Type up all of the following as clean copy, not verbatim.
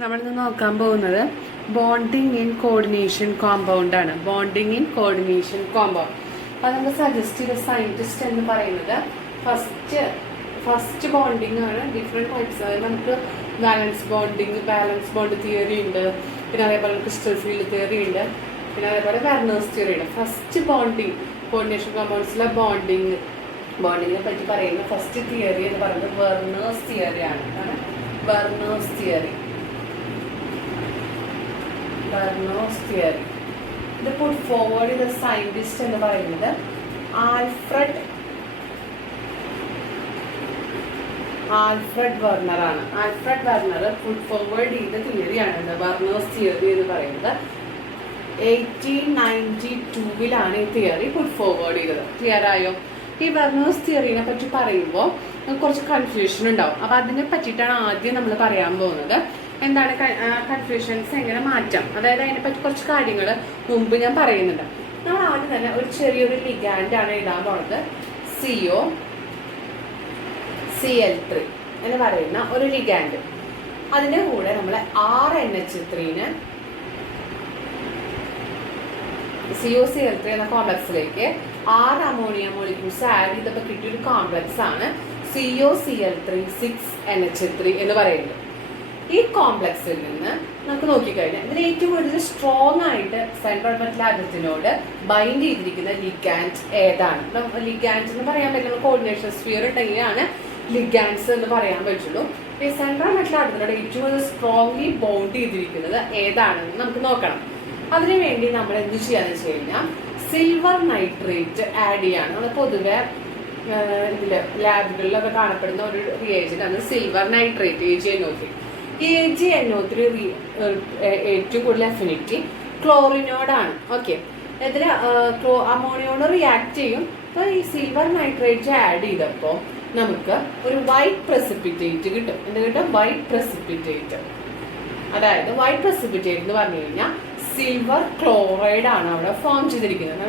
നമ്മളിന്ന് നോക്കാൻ പോകുന്നത് ബോണ്ടിങ് ഇൻ കോർഡിനേഷൻ കോമ്പൗണ്ട് ആണ്. ബോണ്ടിങ് ഇൻ കോർഡിനേഷൻ കോമ്പൗണ്ട് അത് നമ്മൾ സജസ്റ്റ് ചെയ്ത സയന്റിസ്റ്റ് എന്ന് പറയുന്നത് ഫസ്റ്റ് ബോണ്ടിങ് ആണ്. ഡിഫറെൻറ്റ് ടൈപ്സ്, അതായത് നമുക്ക് ബാലൻസ് ബോണ്ട് തിയറി ഉണ്ട്, പിന്നെ അതേപോലെ ക്രിസ്റ്റൽ ഫീൽഡ് തിയറി ഉണ്ട്, പിന്നെ അതേപോലെ വെർണേഴ്സ് തിയറി ഉണ്ട്. ഫസ്റ്റ് ബോണ്ടിങ് കോർഡിനേഷൻ കോമ്പൗണ്ട്സിലെ ബോണ്ടിങ്ങിനെ പറ്റി പറയുന്ന ഫസ്റ്റ് തിയറി എന്ന് പറയുന്നത് വെർണേഴ്സ് തിയറിയാണ്. വെർണേഴ്സ് തിയറി ഇത് പുട്ട് ഫോർവേഡ് ചെയ്ത സയന്റിസ്റ്റ് എന്ന് പറയുന്നത് ആൽഫ്രഡ് വെർണർ ആണ്. ആൽഫ്രഡ് വെർണർ പുട്ട് ഫോർവേഡ് ചെയ്ത തിയറിയാണ് വെർണേഴ്സ് തിയറി എന്ന് പറയുന്നത്. 1892 ഈ തിയറി പുട്ട് ഫോർവേഡ് ചെയ്തത്. ക്ലിയർ ആയോ? ഈ വെർണേഴ്സ് തിയറിനെ പറ്റി പറയുമ്പോൾ കുറച്ച് കൺഫ്യൂഷൻ ഉണ്ടാവും. അപ്പം അതിനെ പറ്റിയിട്ടാണ് ആദ്യം നമ്മൾ പറയാൻ പോകുന്നത്. എന്താണ് കൺഫ്യൂഷൻസ് എങ്ങനെ മാറ്റാം, അതായത് അതിനെപ്പറ്റി കുറച്ച് കാര്യങ്ങൾ മുമ്പ് ഞാൻ പറയുന്നുണ്ട്. നമ്മൾ ആദ്യം തന്നെ ഒരു ചെറിയൊരു ലിഗാൻഡ് ആണ് എഴുതാൻ പോകുന്നത്. COCl3 എന്ന് പറയുന്ന ഒരു ലിഗാൻഡ്. അതിൻ്റെ കൂടെ നമ്മൾ RNH3 COCl3 എന്ന കോംപ്ലക്സിലേക്ക് 6 അമോണിയ മോളിക്യൂൾസ് ആഡ് ചെയ്തപ്പോൾ കിട്ടിയൊരു കോംപ്ലക്സ് ആണ് COCl3 6NH3 എന്ന് പറയുന്നത്. ഈ കോംപ്ലക്സിൽ നിന്ന് നമുക്ക് നോക്കിക്കഴിഞ്ഞാൽ ഇതിന് ഏറ്റവും കൂടുതൽ സ്ട്രോങ് ആയിട്ട് സെൻട്രൽ മെറ്റൽ ആറ്റത്തിനോട് ബൈൻഡ് ചെയ്തിരിക്കുന്ന ലിഗാൻഡ് ഏതാണ്? ലിഗാൻഡ് എന്ന് പറയാൻ പറ്റുന്ന കോർഡിനേഷൻ സ്ഫിയർ ഉണ്ടെങ്കിലാണ് ലിഗാൻഡ്സ് എന്ന് പറയാൻ പറ്റുള്ളൂ. ഈ സെൻട്രൽ മെറ്റൽ ആറ്റത്തിനോട് ഏറ്റവും കൂടുതൽ സ്ട്രോങ്ലി ബോണ്ട് ചെയ്തിരിക്കുന്നത് ഏതാണെന്ന് നമുക്ക് നോക്കണം. അതിനുവേണ്ടി നമ്മൾ എന്ത് ചെയ്യാന്ന് വെച്ച് കഴിഞ്ഞാൽ സിൽവർ നൈട്രേറ്റ് ആഡ് ചെയ്യാണ്. നമ്മൾ പൊതുവെ ഇതില് ലാബുകളിലൊക്കെ കാണപ്പെടുന്ന ഒരു റിയേജന്റ് ആണ് സിൽവർ നൈട്രേറ്റ്, AgNO3. AgNO3 ഏറ്റവും കൂടുതൽ അഫിനിറ്റി ക്ലോറിനോടാണ്. ഓക്കെ, ഇതിൽ അമോണിയോട് റിയാക്ട് ചെയ്യും. അപ്പോൾ ഈ സിൽവർ നൈട്രേറ്റ് ആഡ് ചെയ്തപ്പോൾ നമുക്ക് ഒരു വൈറ്റ് പ്രസിപ്പിറ്റേറ്റ് കിട്ടും. എന്ത് കിട്ടും? White precipitate. അതായത് വൈറ്റ് പ്രസിപ്പിറ്റേറ്റ് എന്ന് പറഞ്ഞു കഴിഞ്ഞാൽ സിൽവർ ക്ലോറൈഡ് ആണ് അവിടെ ഫോം ചെയ്തിരിക്കുന്നത്.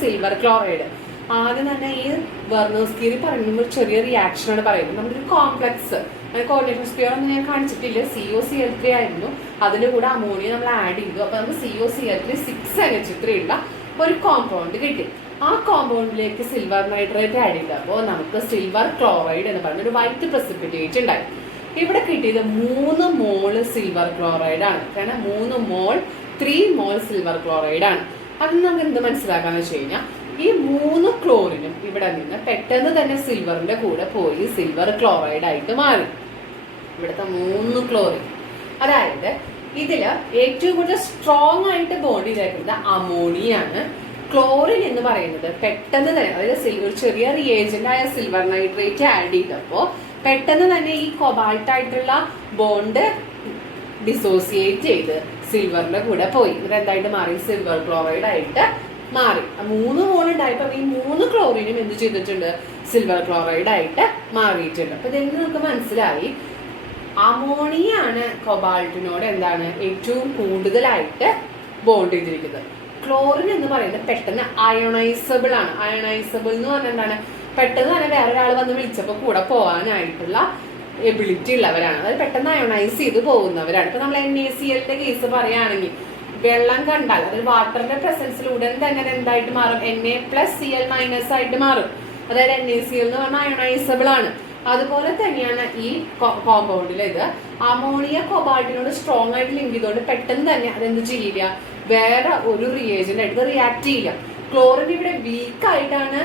സിൽവർ ക്ലോറൈഡ് ആദ്യം തന്നെ ഈ വെർണേഴ്സ് തിയറി പറയുമ്പോൾ ഒരു ചെറിയ റിയാക്ഷനാണ് പറയുന്നത്. നമ്മുടെ ഒരു കോംപ്ലക്സ് കോർഡിനേഷൻ സ്ഫിയർ ഒന്നും ഞാൻ കാണിച്ചിട്ടില്ല. COCl3 ആയിരുന്നു, അതിൻ്റെ കൂടെ അമോണിയ നമ്മൾ ആഡ് ചെയ്തു. അപ്പോൾ നമുക്ക് COCl3 6NH3 ഉള്ള ഒരു കോമ്പൗണ്ട് കിട്ടി. ആ കോമ്പൗണ്ടിലേക്ക് സിൽവർ നൈട്രേറ്റ് ആഡ് ചെയ്തപ്പോൾ നമുക്ക് സിൽവർ ക്ലോറൈഡ് എന്ന് പറഞ്ഞ ഒരു വൈറ്റ് പ്രസിപ്പിറ്റേറ്റ് ഉണ്ടായി. ഇവിടെ കിട്ടിയത് 3 മോള് സിൽവർ ക്ലോറൈഡ് ആണ്. കാരണം 3 മോൾ 3 മോൾ സിൽവർ ക്ലോറൈഡ് ആണ്. അതിന് നമുക്ക് എന്ത് മനസ്സിലാക്കാന്ന് വെച്ച് കഴിഞ്ഞാൽ ഈ 3 ക്ലോറിനും ഇവിടെ നിന്ന് പെട്ടെന്ന് തന്നെ സിൽവറിന്റെ കൂടെ പോയി സിൽവർ ക്ലോറൈഡ് ആയിട്ട് മാറി. ഇവിടുത്തെ 3 ക്ലോറിൻ, അതായത് ഇതില് ഏറ്റവും കൂടുതൽ സ്ട്രോങ് ആയിട്ട് ബോണ്ട് ചെയ്തേക്കുന്നത് അമോണിയാണ്. ക്ലോറിൻ എന്ന് പറയുന്നത് പെട്ടെന്ന് തന്നെ, അതായത് ഒരു ചെറിയ റിയേജന്റ് ആയ സിൽവർ നൈട്രേറ്റ് ആഡ് ചെയ്തപ്പോൾ പെട്ടെന്ന് തന്നെ ഈ കൊബാൾട്ട് ആയിട്ടുള്ള ബോണ്ട് ഡിസോസിയേറ്റ് ചെയ്ത് സിൽവറിന്റെ കൂടെ പോയി. ഇവരെന്തായിട്ട് മാറി? സിൽവർ ക്ലോറൈഡ് ആയിട്ട് മാറി. 3 മോൾ ഉണ്ടായപ്പോൾ ഈ 3 ക്ലോറിനും എന്ത് ചെയ്തിട്ടുണ്ട്? സിൽവർ ക്ലോറൈഡ് ആയിട്ട് മാറിയിട്ടുണ്ട്. അപ്പൊ ഇതെന്ന് നമുക്ക് മനസ്സിലായി അമോണിയാണ് കൊബാൾട്ടിനോട് എന്താണ് ഏറ്റവും കൂടുതലായിട്ട് ബോണ്ട് ചെയ്തിരിക്കുന്നത്. ക്ലോറിൻ എന്ന് പറയുന്നത് പെട്ടെന്ന് അയോണൈസബിൾ ആണ്. അയോണൈസബിൾ എന്ന് പറഞ്ഞാൽ എന്താണ്? പെട്ടെന്ന് തന്നെ വേറൊരാൾ വന്ന് വിളിച്ചപ്പോൾ കൂടെ പോകാനായിട്ടുള്ള എബിലിറ്റി ഉള്ളവരാണ്. അതായത് പെട്ടെന്ന് അയോണൈസ് ചെയ്ത് പോകുന്നവരാണ്. ഇപ്പൊ നമ്മൾ NaClന്റെ കേസ് പറയുകയാണെങ്കിൽ വെള്ളം കണ്ടാൽ, അതായത് വാട്ടറിന്റെ പ്രസൻസിൽ ഉടൻ തന്നെ എന്തായിട്ട് മാറും? Na+Cl- ആയിട്ട് മാറും. അതായത് NaCl എന്ന് പറഞ്ഞാൽ അയോണൈസബിൾ ആണ്. അതുപോലെ തന്നെയാണ് ഈ കോമ്പൗണ്ടിൽ ഇത് അമോണിയ കൊബാൾട്ടിനോട് സ്ട്രോങ് ആയിട്ട് ലിങ്ക് ചെയ്തുകൊണ്ട് പെട്ടെന്ന് തന്നെ അതെന്ത് ചെയ്യില്ല? വേറെ ഒരു റിയേജന്റ് ആയിട്ട് റിയാക്ട് ചെയ്യില്ല. ക്ലോറിൻ ഇവിടെ വീക്ക് ആയിട്ടാണ്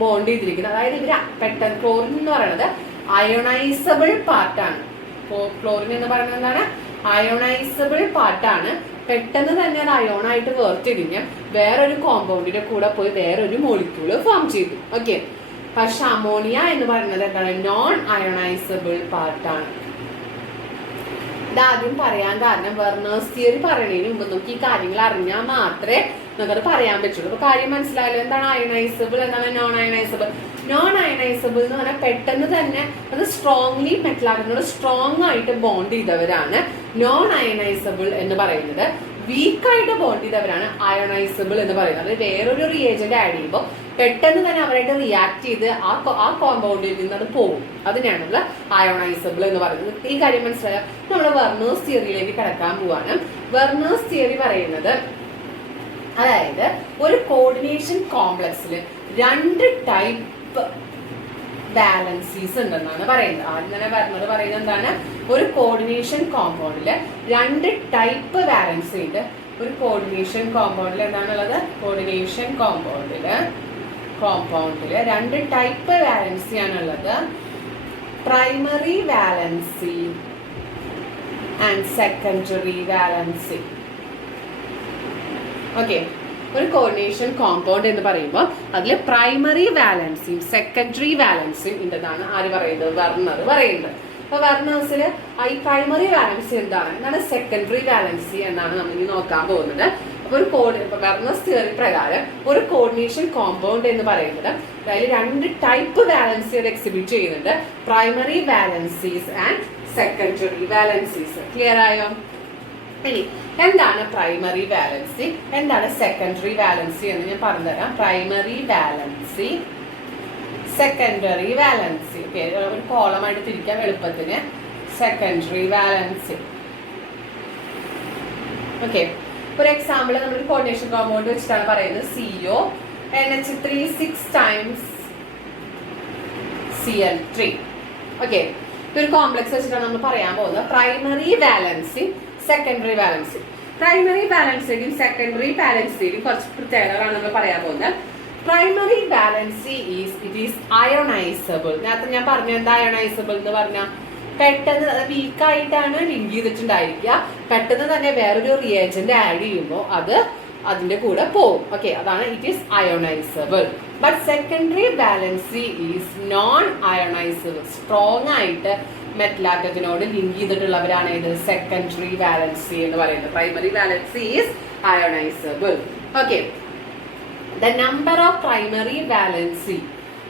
ബോണ്ട് ചെയ്തിരിക്കുന്നത്. അതായത് ഇവര് പെട്ടെന്ന് ക്ലോറിൻ എന്ന് പറയുന്നത് അയോണൈസബിൾ പാർട്ടാണ്. ക്ലോറിൻ എന്ന് പറയുന്നത് എന്താണ്? അയോണൈസബിൾ പാർട്ടാണ്. പെട്ടെന്ന് തന്നെ അത് അയോണായിട്ട് വേർതിരിഞ്ഞ് വേറൊരു കോമ്പൗണ്ടിന്റെ കൂടെ പോയി വേറൊരു മോളിക്യൂള് ഫോം ചെയ്തു. ഓക്കെ, പക്ഷെ അമോണിയ എന്ന് പറയുന്നത് എന്താണ്? നോൺ അയോണൈസബിൾ പാർട്ടാണ്. ഇതാദ്യം പറയാൻ കാരണം വെർണേഴ്സ് തിയറി പറയുന്നതിന് മുമ്പ് നമുക്ക് ഈ കാര്യങ്ങൾ അറിഞ്ഞാൽ മാത്രമേ നമുക്കത് പറയാൻ പറ്റുള്ളൂ. അപ്പൊ കാര്യം മനസ്സിലായല്ലോ. എന്താണ് അയണൈസബിൾ, എന്താണ് നോൺ അയണൈസബിൾ? നോൺ അയണൈസബിൾ എന്ന് പറഞ്ഞാൽ പെട്ടെന്ന് തന്നെ അത് സ്ട്രോങ്ലി മെറ്റലാറ്റോട് സ്ട്രോങ് ആയിട്ട് ബോണ്ട് ചെയ്തവരാണ് നോൺ അയണൈസബിൾ എന്ന് പറയുന്നത്. വീക്കായിട്ട് ബോണ്ട് ചെയ്തവരാണ് അയണൈസബിൾ എന്ന് പറയുന്നത്. അത് വേറൊരു റിയേജന്റ് ആഡ് ചെയ്യുമ്പോൾ പെട്ടെന്ന് തന്നെ അവരായിട്ട് റിയാക്ട് ചെയ്ത് ആ കോമ്പൗണ്ടിൽ നിന്ന് അത് പോകും. അതിനാണുള്ള അയോണൈസബിൾ എന്ന് പറയുന്നത്. ഈ കാര്യം മനസ്സിലായാൽ നമ്മൾ വെർണേഴ്സ് തിയറിയിലേക്ക് കടക്കാൻ പോവാണ്. വെർണേഴ്സ് തിയറി പറയുന്നത്, അതായത് ഒരു കോർഡിനേഷൻ കോംപ്ലക്സിൽ 2 ടൈപ്പ് ബാലൻസീസ് ഉണ്ടെന്നാണ് പറയുന്നത്. ആദ്യം തന്നെ വെർണർ പറയുന്നത് എന്താണ്, ഒരു കോർഡിനേഷൻ കോമ്പൗണ്ടില് 2 ടൈപ്പ് ബാലൻസി ഉണ്ട്. ഒരു കോർഡിനേഷൻ കോമ്പൗണ്ടിൽ എന്താണുള്ളത്, കോർഡിനേഷൻ കോമ്പൗണ്ടില് 2 ടൈപ്പ് വാലൻസി ആണുള്ളത്. Primary valency and secondary valency. Okay, ഒരു കോർഡിനേഷൻ കോമ്പൗണ്ട് എന്ന് പറയുമ്പോൾ അതിൽ പ്രൈമറി വാലൻസിയും സെക്കൻഡറി വാലൻസിയും ഉണ്ടെന്നാണ് ആര് പറയുന്നത്, വെർണർ പറയുന്നത്. അപ്പൊ വെർണേഴ്സിൽ ഈ പ്രൈമറി വാലൻസി എന്താണ് സെക്കൻഡറി വാലൻസി എന്നാണ് നമ്മൾ ഇനി നോക്കാൻ പോകുന്നത്. അപ്പൊ ഒരു വെർണേഴ്സ് തിയറി പ്രകാരം ഒരു കോർഡിനേഷൻ കോമ്പൗണ്ട് എന്ന് പറയുന്നത് അതിൽ 2 ടൈപ്പ് വാലൻസികൾ എക്സിബിറ്റ് ചെയ്യുന്നുണ്ട്, primary valencies and secondary valencies. Clear ആയോ? ഇനി എന്താണ് പ്രൈമറി വാലൻസി, എന്താണ് സെക്കൻഡറി വാലൻസി എന്ന് ഞാൻ പറഞ്ഞുതരാം. Primary valency, secondary valency. Okay, ഒരു കോളമായിട്ട് തിരിക്കാം എളുപ്പത്തിന്. Secondary valency. ഓക്കെ, ഒരു എക്സാമ്പിൾ നമ്മൾ കോർഡിനേഷൻ കോമ്പൗണ്ട് വെച്ചിട്ടാണ് പറയുന്നത്. CO NH3 6 times Cl3. Okay, ഇതൊരു കോംപ്ലക്സ് വെച്ചിട്ടാണ് നമ്മൾ പറയാൻ പോകുന്നത്. Primary valency, secondary valency. Primary വാലൻസിയും സെക്കൻഡറി വാലൻസിയും കുറച്ച് പ്രത്യേകതകളാണ് നമ്മൾ പറയാൻ പോകുന്നത്. Primary valency is ionisable. നേരത്തെ ഞാൻ പറഞ്ഞു എന്താ അയോണൈസബിൾ എന്ന് പറഞ്ഞാൽ, പെട്ടെന്ന് വീക്കായിട്ടാണ് ലിങ്ക് ചെയ്തിട്ടുണ്ടായിരിക്കുക, പെട്ടെന്ന് തന്നെ വേറൊരു റിയേജന്റ് ആഡ് ചെയ്യുമ്പോൾ അത് അതിന്റെ കൂടെ പോകും. ഓക്കെ, അതാണ് it is ionisable. But secondary valency is non ionisable. Strong ആയിട്ട് മെറ്റലാറ്റത്തിനോട് ലിങ്ക് ചെയ്തിട്ടുള്ളവരാണ് ഇത് സെക്കൻഡറി വാലൻസി എന്ന് പറയുന്നത്. Primary valency is ionisable. Okay, the number of primary valency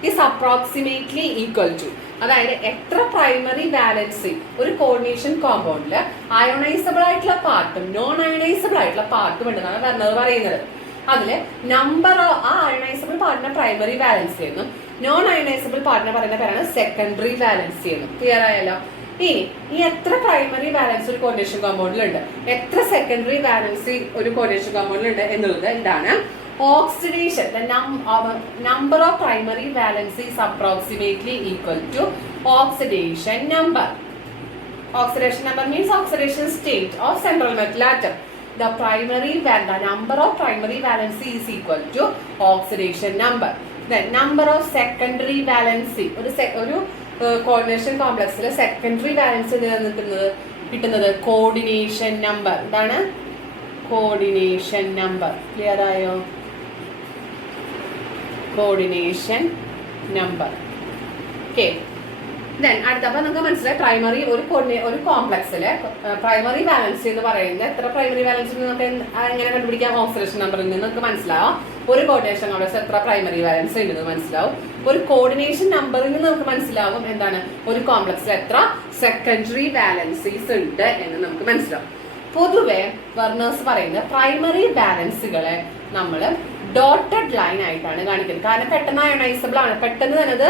is approximately equal to, അതായത് എത്ര പ്രൈമറി വാലൻസി ഒരു കോർഡിനേഷൻ കോമ്പൗണ്ടില് അയോണൈസബിൾ ആയിട്ടുള്ള പാർട്ടും നോൺ അയോണൈസബിൾ ആയിട്ടുള്ള പാർട്ടും ഉണ്ടെന്നാണ് വെർണർ പറയുന്നത്. അതില് നമ്പർ ആ അയോണൈസബിൾ പാർട്ടിന്റെ പ്രൈമറി വാലൻസി എന്നും നോൺ അയോണൈസബിൾ പാർട്ടിനെ പറയുന്ന പേരാണ് സെക്കൻഡറി വാലൻസി എന്നും. ക്ലിയർ ആയല്ലോ? ഇനി ഈ എത്ര പ്രൈമറി വാലൻസി ഒരു കോർഡിനേഷൻ കോമ്പൗണ്ടിലുണ്ട്, എത്ര സെക്കൻഡറി വാലൻസി ഒരു കോർഡിനേഷൻ കോമ്പൗണ്ടിലുണ്ട് എന്നുള്ളത് എന്താണ്, oxidation, the number of primary valency is approximately equal to oxidation number. Oxidation number means oxidation state of central metal atom. The number of primary valency is equal to oxidation number. Then number of secondary valency, ഒരു coordination കോംപ്ലക്സിൽ secondary valency കിട്ടുന്നത് coordination number. എന്താണ് coordination number? Clear ആയോ? Coordination number. Okay, then അടുത്തപ്പോൾ നമുക്ക് മനസ്സിലായി primary ഒരു കോംപ്ലക്സില് primary valency എന്ന് പറയുന്നത് എത്ര പ്രൈമറി വാലൻസി നമുക്ക് എങ്ങനെ കണ്ടുപിടിക്കാം, ഓക്സിഡേഷൻ നമ്പറിൽ നിന്ന് നമുക്ക് മനസ്സിലാവും. ഒരു കോർഡിനേഷൻ കോംപ്ലക്സ് എത്ര പ്രൈമറി വാലൻസി ഉണ്ടെന്ന് മനസ്സിലാവും. ഒരു കോർഡിനേഷൻ നമ്പറിൽ നിന്ന് നമുക്ക് മനസ്സിലാവും എന്താണ് ഒരു കോംപ്ലക്സിൽ എത്ര സെക്കൻഡറി വാലൻസീസ് ഉണ്ട് എന്ന് നമുക്ക് മനസ്സിലാവും. പൊതുവെ വെർണേഴ്സ് പറയുന്നത് പ്രൈമറി വാലൻസികളെ നമ്മൾ ഡോട്ടഡ് ലൈൻ ആയിട്ടാണ് കാണിക്കുന്നത്. കാരണം പെട്ടെന്ന് അയോണൈസബിൾ ആണ്, പെട്ടെന്ന് തന്നെ അത്